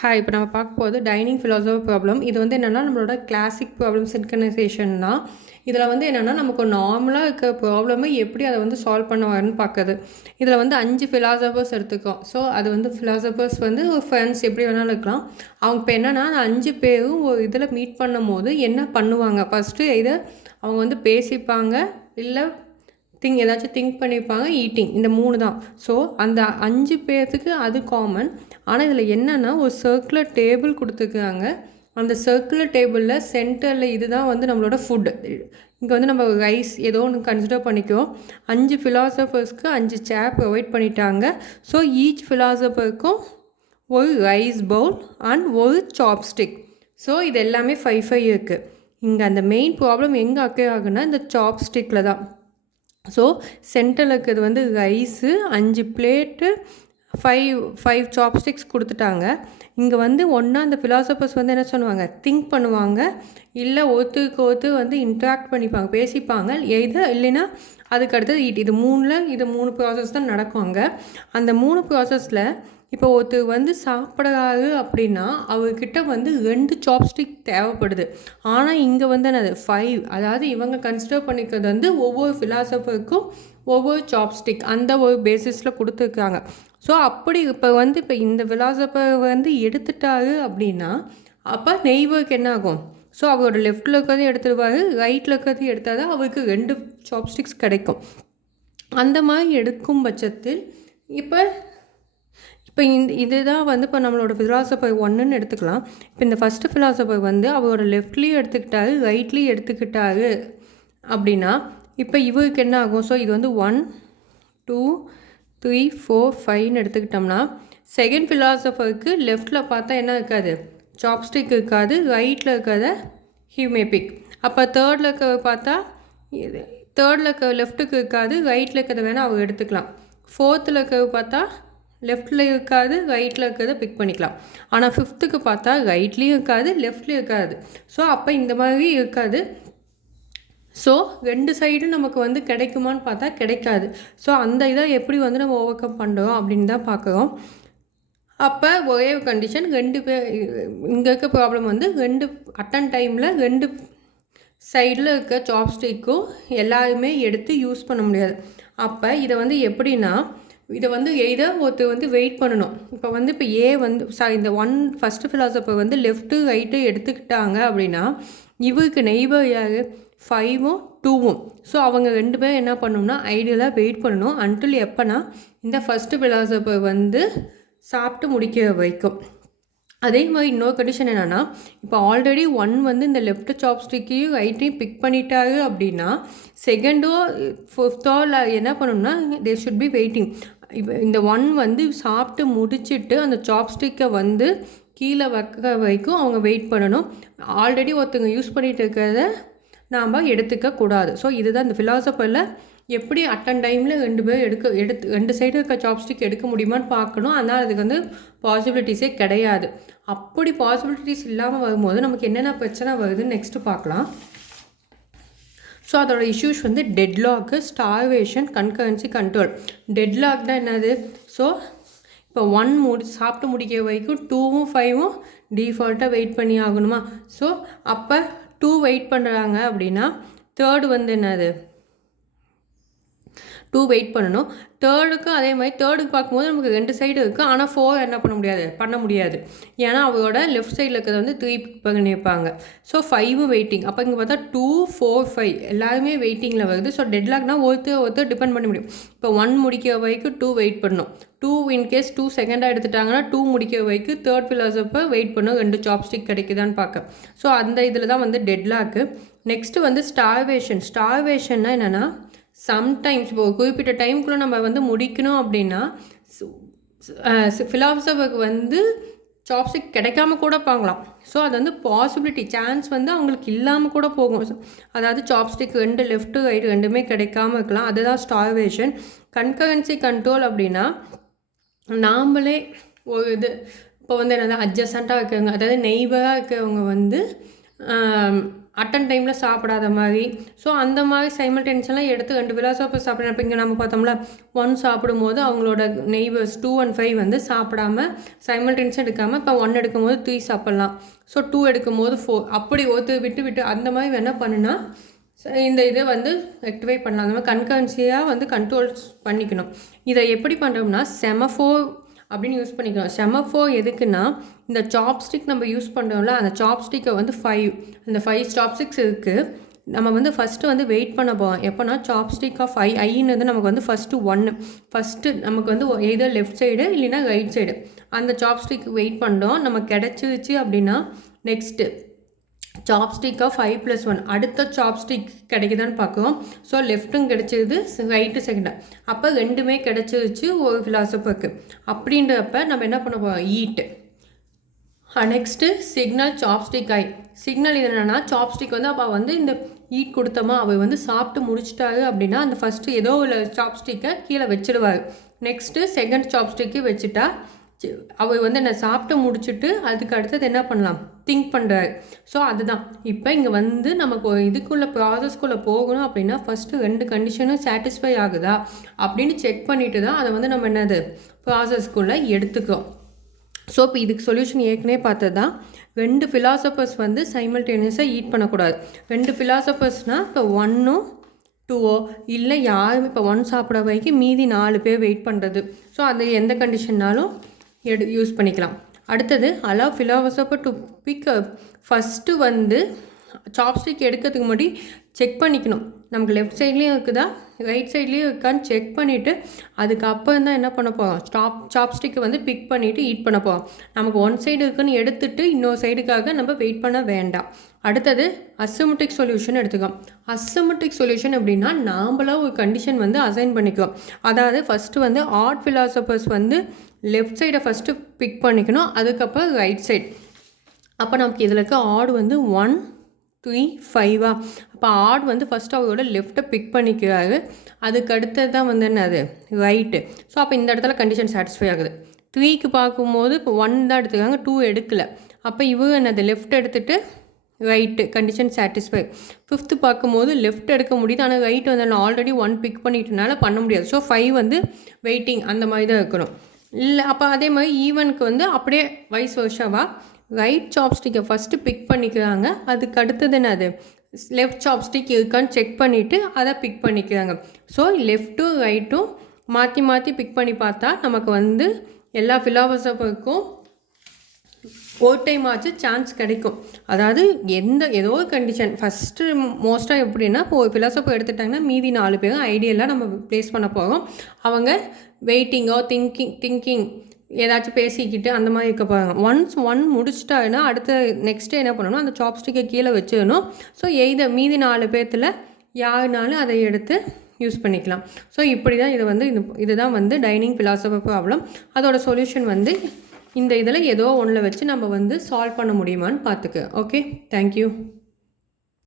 Hi இப்போ நம்ம பார்க்க போகிறது டைனிங் ஃபிலாசபி ப்ராப்ளம். இது வந்து என்னென்னா நம்மளோட கிளாசிக் ப்ராப்ளம் சின்கனைசேஷன் தான். இதில் வந்து என்னென்னா நமக்கு நார்மலாக இருக்க ப்ராப்ளமை எப்படி அதை வந்து சால்வ் பண்ண வரணும்னு பார்க்குறது. இதில் வந்து 5 ஃபிலாசபர்ஸ் எடுத்துக்கோம். ஸோ அது வந்து ஃபிலாசபர்ஸ் வந்து ஒரு ஃப்ரெண்ட்ஸ் எப்படி வேணாலும் இருக்கலாம். அவங்க இப்போ என்னென்னா அந்த 5 பேரும் ஒரு இதில் மீட் பண்ணும் போது என்ன பண்ணுவாங்க, ஃபஸ்ட்டு இதை அவங்க வந்து பேசிப்பாங்க, இல்லை ஏதாச்சும் திங்க் பண்ணியிருப்பாங்க, ஈட்டிங், இந்த 3 தான். ஸோ அந்த 5 பேர்த்துக்கு அது காமன். ஆனால் இதில் என்னென்னா ஒரு சர்க்குலர் டேபிள் கொடுத்துருக்காங்க. அந்த சர்க்குலர் டேபிளில் சென்டரில் இதுதான் வந்து நம்மளோட ஃபுட்டு. இங்கே வந்து நம்ம ரைஸ் ஏதோ ஒன்று கன்சிடர் பண்ணிக்குவோம். 5 ஃபிலாசபர்ஸ்க்கு 5 சேர் ப்ரொவைட் பண்ணிட்டாங்க. ஸோ ஈச் ஃபிலாசபருக்கும் ஒரு ரைஸ் பவுல் அண்ட் ஒரு சாப்ஸ்டிக். ஸோ இது எல்லாமே 5 இருக்குது. இங்கே அந்த மெயின் ப்ராப்ளம் எங்கே அக்கே ஆகுன்னா இந்த சாப்ஸ்டிக்கில் தான். ஸோ சென்டரில் இருக்கிறது வந்து ரைஸு, 5 பிளேட்டு, 5 சாப்ஸ்டிக்ஸ் கொடுத்துட்டாங்க. இங்கே வந்து ஒன்றா அந்த ஃபிலாசபர்ஸ் வந்து என்ன சொல்லுவாங்க, திங்க் பண்ணுவாங்க, இல்லை ஒருத்தருக்கு வந்து இன்ட்ராக்ட் பண்ணிப்பாங்க, பேசிப்பாங்க, இல்லைன்னா அதுக்கு அடுத்தது இது 3 ப்ராசஸ் தான் நடக்கும் அங்கே. அந்த 3 ப்ராசஸில் இப்போ ஒருத்தர் வந்து சாப்பிட்றாரு அப்படின்னா அவர்கிட்ட வந்து 2 சாப்ஸ்டிக் தேவைப்படுது. ஆனால் இங்கே வந்து என்னது 5, அதாவது இவங்க கன்சிடர் பண்ணிக்கிறது வந்து ஒவ்வொரு ஃபிலாசபருக்கும் ஒவ்வொரு சாப்ஸ்டிக் அந்த ஒரு பேசிஸில் கொடுத்துருக்காங்க. ஸோ அப்படி இப்போ இந்த ஃபிலாசபர் வந்து எடுத்துட்டாரு அப்படின்னா அப்போ நெய்பருக்கு என்ன ஆகும், ஸோ அவரோட லெஃப்டில் இருக்கிறது எடுத்துருவார், ரைட்டில் இருக்கிறது எடுத்தால் தான் அவருக்கு 2 சாப்ஸ்டிக்ஸ் கிடைக்கும். அந்த மாதிரி எடுக்கும் பட்சத்தில் இப்போ இதுதான் வந்து இப்போ நம்மளோட ஃபிலாசபர் 1ன்னு எடுத்துக்கலாம். இப்போ இந்த ஃபஸ்ட்டு ஃபிலாசபர் வந்து அவரோட லெஃப்ட்லேயும் எடுத்துக்கிட்டாரு, ரைட்லேயும் எடுத்துக்கிட்டாரு அப்படின்னா இப்போ இவருக்கு என்ன ஆகும், ஸோ இது வந்து 1 2 3 4 5ன்னு எடுத்துக்கிட்டோம்னா செகண்ட் ஃபிலாசபருக்கு லெஃப்டில் பார்த்தா என்ன இருக்காது, சாப்ஸ்டிக் இருக்காது, ரைட்டில் இருக்கிறத ஹியூமேபிக். அப்போ தேர்டில் இருக்கிற பார்த்தா தேர்டில் இருக்கிற லெஃப்ட்டுக்கு இருக்காது, ரைட்டில் இருக்கிறத வேணால் அவர் எடுத்துக்கலாம். ஃபோர்த்தில் இருக்கிறது பார்த்தா லெஃப்டில் இருக்காது, ரைட்டில் இருக்கிறத பிக் பண்ணிக்கலாம். ஆனால் ஃபிஃப்த்துக்கு பார்த்தா ரைட்லேயும் இருக்காது, லெஃப்ட்லேயும் இருக்காது. ஸோ அப்போ இந்த மாதிரி இருக்காது. ஸோ 2 சைடும் நமக்கு வந்து கிடைக்குமான்னு பார்த்தா கிடைக்காது. ஸோ அந்த இதை எப்படி வந்து நம்ம ஓவர் கம் பண்ணுறோம் அப்படின்னு தான் பார்க்குறோம். அப்போ ஒரே கண்டிஷன், 2 பேர் இங்கே இருக்க ப்ராப்ளம் வந்து 2 அட்டன் டைமில் 2 சைடில் இருக்க சாப்ஸ்டிக்கும் எல்லாருமே எடுத்து யூஸ் பண்ண முடியாது. அப்போ இதை வந்து எப்படின்னா இதை வந்து ஒருத்தர் வந்து வெயிட் பண்ணணும். இப்போ வந்து இப்போ இந்த ஃபஸ்ட்டு ஃபிலாசபர் வந்து லெஃப்ட்டு ரைட்டு எடுத்துக்கிட்டாங்க அப்படின்னா இவருக்கு நெய்பர் யார், 5ம் 2ம். ஸோ அவங்க 2 பேரும் என்ன பண்ணணும்னா ஐடியலாக வெயிட் பண்ணணும் அன்டில் எப்போனா இந்த ஃபஸ்ட்டு ஃபிலாசபர் வந்து சாப்பிட்டு முடிக்க வைக்கும். அதே மாதிரி இன்னொரு கண்டிஷன் என்னென்னா இப்போ ஆல்ரெடி 1 வந்து இந்த லெஃப்ட் சாப்ஸ்டிக்கையும் ரைட்டையும் பிக் பண்ணிட்டாரு அப்படின்னா செகண்டோ ஃபிஃப்த்தோ என்ன பண்ணணும்னா தே ஷுட் பி வெயிட்டிங். இப்போ இந்த 1 வந்து சாப்பிட்டு முடிச்சுட்டு அந்த சாப்ஸ்டிக்கை வந்து கீழே வைக்க வரைக்கும் அவங்க வெயிட் பண்ணணும். ஆல்ரெடி ஒருத்தவங்க யூஸ் பண்ணிகிட்டு இருக்கிறத நாம் எடுத்துக்கக்கூடாது. ஸோ இதுதான் இந்த ஃபிலாசபரில் எப்படி அட்டன் டைமில் 2 பேர் 2 சைடு இருக்க சாப்ஸ்டிக் எடுக்க முடியுமான்னு பார்க்கணும். அதனால் அதுக்கு வந்து பாசிபிலிட்டிஸே கிடையாது. அப்படி பாசிபிலிட்டிஸ் இல்லாமல் வரும்போது நமக்கு என்னென்ன பிரச்சனை வருதுன்னு நெக்ஸ்ட்டு பார்க்கலாம். ஸோ அதோட இஷ்யூஸ் வந்து டெட்லாக்கு, ஸ்டார்வேஷன், கன்கரன்சி, கண்ட்ரோல். டெட்லாக் தான் என்னது, ஸோ இப்போ 1 சாப்பிட்டு முடிக்கிற வரைக்கும் 2ம் 5ம் டிஃபால்ட்டாக வெயிட் பண்ணி ஆகணுமா. ஸோ அப்போ 2 வெயிட் பண்ணுறாங்க அப்படின்னா தேர்டு வந்து என்னது 2 வெயிட் பண்ணணும். தேர்டுக்கும் அதே மாதிரி தேர்டுக்கு பார்க்கும்போது நமக்கு 2 சைடு இருக்குது. ஆனால் 4 என்ன பண்ண முடியாது. ஏன்னா அவரோட லெஃப்ட் சைடில் இருக்கிறத வந்து 3 பண்ணியிருப்பாங்க. So 5 waiting. அப்போ இங்கே பார்த்தா 2 4 5 எல்லாருமே வெயிட்டிங்கில் வருது. ஸோ டெட்லாக்னால் ஒருத்தர் டிபெண்ட் பண்ண முடியும். இப்போ 1 முடிக்கிற வரைக்கும் 2 வெயிட் பண்ணணும். 2 இன்கேஸ் 2 செகண்டாக எடுத்துட்டாங்கன்னா 2 முடிக்கிற வரைக்கும் தேர்ட் ஃபிலாசபர் வெயிட் பண்ணும் 2 சாப்ஸ்டிக் கிடைக்குதான்னு பார்க்க. ஸோ அந்த இதில் தான் வந்து டெட்லாக்கு. நெக்ஸ்ட்டு வந்து ஸ்டார்வேஷன்னா என்னென்னா சம்டைம்ஸ் இப்போ குறிப்பிட்ட டைமுக்குள்ளே நம்ம வந்து முடிக்கணும் அப்படின்னா ஃபிலாசபருக்கு வந்து சாப்ஸ்டிக் கிடைக்காம கூட பார்க்கலாம். ஸோ அது வந்து பாசிபிலிட்டி சான்ஸ் வந்து அவங்களுக்கு இல்லாமல் கூட போகும். அதாவது சாப்ஸ்டிக் 2 லெஃப்ட்டு ரைட்டு 2மே கிடைக்காம இருக்கலாம். அதுதான் ஸ்டார்வேஷன். கன்கரன்சி கண்ட்ரோல் அப்படின்னா நாமளே ஒரு இப்போ வந்து என்னது அட்ஜஸ்டண்ட்டாக இருக்கிறவங்க, அதாவது நெய்பராக இருக்கிறவங்க வந்து அட்டன் டைமில் சாப்பிடாத மாதிரி. ஸோ அந்த மாதிரி சைமல்டேனியஸெல்லாம் எடுத்து 2 ஃபிலாசபர்ஸ் சாப்பிட்றேன். இப்போ இங்கே நம்ம பார்த்தோம்ல 1 சாப்பிடும்போது அவங்களோட நெய்பர்ஸ் 2 and 5 வந்து சாப்பிடாமல் சைமல்டேனியஸாக எடுக்காமல் இப்போ 1 எடுக்கும்போது 3 சாப்பிட்லாம். ஸோ 2 எடுக்கும்போது 4 அப்படி ஒருத்தர் விட்டு அந்த மாதிரி என்ன பண்ணுன்னா இந்த இதை வந்து ரெக்டிஃபை பண்ணலாம். அந்த மாதிரி கன்கரன்சியாக வந்து கண்ட்ரோல்ஸ் பண்ணிக்கணும். இதை எப்படி பண்ணுறோம்னா செமஃபோர் அப்படின்னு யூஸ் பண்ணிக்கணும். செமஃபோர் எதுக்குன்னா இந்த சாப்ஸ்டிக் நம்ம யூஸ் பண்ணுறோம்ல அந்த சாப்ஸ்டிக்கை வந்து 5 அந்த 5 சாப்ஸ்டிக்ஸ் இருக்குது. நம்ம வந்து ஃபஸ்ட்டு வந்து வெயிட் பண்ண போவோம். எப்போனா சாப்ஸ்டிக் ஆஃப் ஐன்றது நமக்கு வந்து ஃபஸ்ட்டு நமக்கு வந்து எதோ லெஃப்ட் சைடு இல்லைன்னா ரைட் சைடு அந்த சாப்ஸ்டிக் வெயிட் பண்ணுறோம். நமக்கு கிடச்சிருச்சு அப்படின்னா நெக்ஸ்ட்டு சாப்ஸ்டிக் ஆஃப் 5+1 அடுத்த சாப்ஸ்டிக் கிடைக்குதான்னு பார்க்குறோம். ஸோ லெஃப்ட்டும் கிடச்சிருது, ரைட்டு செகண்டாக. அப்போ 2மே கிடச்சிருச்சு ஒரு ஃபிலாசபருக்கு. அப்படின்றப்ப நம்ம என்ன பண்ண போகிறோம் ஈட்டு. நெக்ஸ்ட்டு சிக்னல் சாப்ஸ்டிக் சிக்னல் இது என்னென்னா சாப்ஸ்டிக் வந்து அப்போ வந்து இந்த ஈட் கொடுத்தோமா அவர் வந்து சாப்பிட்டு முடிச்சிட்டாரு அப்படின்னா அந்த ஃபஸ்ட்டு ஏதோ ஒரு சாப்ஸ்டிக்கை கீழே வச்சுடுவார். நெக்ஸ்ட்டு செகண்ட் சாப்ஸ்டிக்கு வச்சுட்டா அவர் வந்து என்னை சாப்பிட்டு முடிச்சுட்டு அதுக்கு அடுத்தது என்ன பண்ணலாம் திங்க் பண்ணுறாரு. ஸோ அதுதான் இப்போ இங்கே வந்து நமக்கு இதுக்குள்ளே ப்ராசஸ்க்குள்ளே போகணும் அப்படின்னா ஃபஸ்ட்டு 2 கண்டிஷனும் சாட்டிஸ்ஃபை ஆகுதா அப்படின்னு செக் பண்ணிவிட்டு தான் அதை வந்து நம்ம என்னது ப்ராசஸ்க்குள்ளே எடுத்துக்கிறோம். ஸோ இப்போ இதுக்கு சொல்யூஷன் ஏற்கனவே பார்த்தது தான். 2 ஃபிலாசபர்ஸ் வந்து சைமல்டேனியஸாக ஈட் பண்ணக்கூடாது. 2 ஃபிலாசபர்ஸ்னால் இப்போ 1 2 இல்லை யாருமே இப்போ 1 சாப்பிட வரைக்கும் மீதி 4 பேர் வெயிட் பண்ணுறது. ஸோ அது எந்த கண்டிஷன்னாலும் யூஸ் பண்ணிக்கலாம். அடுத்தது allow philosopher to pick first வந்து சாப்ஸ்டிக் எடுக்கிறதுக்கு முன்னாடி செக் பண்ணிக்கணும் நமக்கு லெஃப்ட் சைட்லேயும் இருக்குதா ரைட் சைட்லேயும் இருக்கான்னு செக் பண்ணிவிட்டு அதுக்கப்புறம் தான் என்ன பண்ண போகிறோம் சாப்ஸ்டிக்கை வந்து பிக் பண்ணிவிட்டு ஈட் பண்ண போகிறோம். நமக்கு 1 சைடு இருக்குன்னு எடுத்துகிட்டு இன்னொரு சைடுக்காக நம்ம வெயிட் பண்ண வேண்டாம். அடுத்தது அசிமெட்ரிக் சொல்யூஷன் எடுத்துக்கோம். அசிமெட்ரிக் சொல்யூஷன் அப்படின்னா நாம்பளாக ஒரு கண்டிஷன் வந்து அசைன் பண்ணிக்குவோம். அதாவது ஃபஸ்ட்டு வந்து ஆட் ஃபிலாசபர்ஸ் வந்து லெஃப்ட் சைடை ஃபஸ்ட்டு பிக் பண்ணிக்கணும், அதுக்கப்புறம் ரைட் சைட். அப்போ நமக்கு இதில் இருக்க ஆட் வந்து 1 3 5 அப்போ ஆட் வந்து ஃபஸ்ட்டு அவரோட லெஃப்ட்டை பிக் பண்ணிக்கிறாரு, அதுக்கு அடுத்தது தான் வந்து என்னது ரைட்டு. ஸோ அப்போ இந்த இடத்துல கண்டிஷன் சாட்டிஸ்ஃபை ஆகுது. 3க்கு பார்க்கும்போது இப்போ 1 தான் எடுத்துக்காங்க, 2 எடுக்கலை. அப்போ இவங்க என்னது லெஃப்ட் எடுத்துகிட்டு ரைட்டு கண்டிஷன் சாட்டிஸ்ஃபை. 5th பார்க்கும்போது லெஃப்ட் எடுக்க முடியுது, ஆனால் ரைட் வந்து நான் ஆல்ரெடி 1 பிக் பண்ணிட்டனால பண்ண முடியாது. ஸோ 5 வந்து வெயிட்டிங் அந்த மாதிரி தான் இருக்கணும். இல்லை அப்போ அதே மாதிரி ஈவனுக்கு வந்து அப்படியே வைஸ் வருஷாவாக ரைட் சாப்ஸ்டிக்கை ஃபஸ்ட்டு பிக் பண்ணிக்கிறாங்க, அதுக்கு அடுத்தது என்னது லெஃப்ட் சாப்ஸ்டிக் இருக்கான்னு செக் பண்ணிவிட்டு அதை பிக் பண்ணிக்கிறாங்க. ஸோ லெஃப்ட்டும் ரைட்டும் மாற்றி மாற்றி பிக் பண்ணி பார்த்தா நமக்கு வந்து எல்லா ஃபிலாசபருக்கும் ஒரு டைம் ஆச்சு சான்ஸ் கிடைக்கும். அதாவது ஏதோ ஒரு கண்டிஷன் ஃபஸ்ட்டு மோஸ்ட்டாக எப்படின்னா இப்போ ஒரு ஃபிலாசபர் எடுத்துட்டாங்கன்னா மீதி 4 பேரும் ஐடியெல்லாம் நம்ம ப்ளேஸ் பண்ண போகிறோம். அவங்க வெயிட்டிங்கோ திங்கிங் ஏதாச்சும் பேசிக்கிட்டு அந்த மாதிரி இருக்க போகிறாங்க. ஒன்ஸ் 1 முடிச்சிட்டாங்கன்னா அடுத்த நெக்ஸ்ட்டு என்ன பண்ணணும் அந்த சாப்ஸ்டிக்கை கீழே வச்சிடணும். ஸோ மீதி 4 பேர்த்தில் யாருனாலும் அதை எடுத்து யூஸ் பண்ணிக்கலாம். ஸோ இப்படி தான் இதுதான் வந்து டைனிங் ஃபிலாசபர் ப்ராப்ளம். அதோட சொல்யூஷன் வந்து இந்த இதில் ஏதோ ஒன்றில் வச்சு நம்ம வந்து சால்வ் பண்ண முடியுமான்னு பார்த்துக்க. Okay, thank you.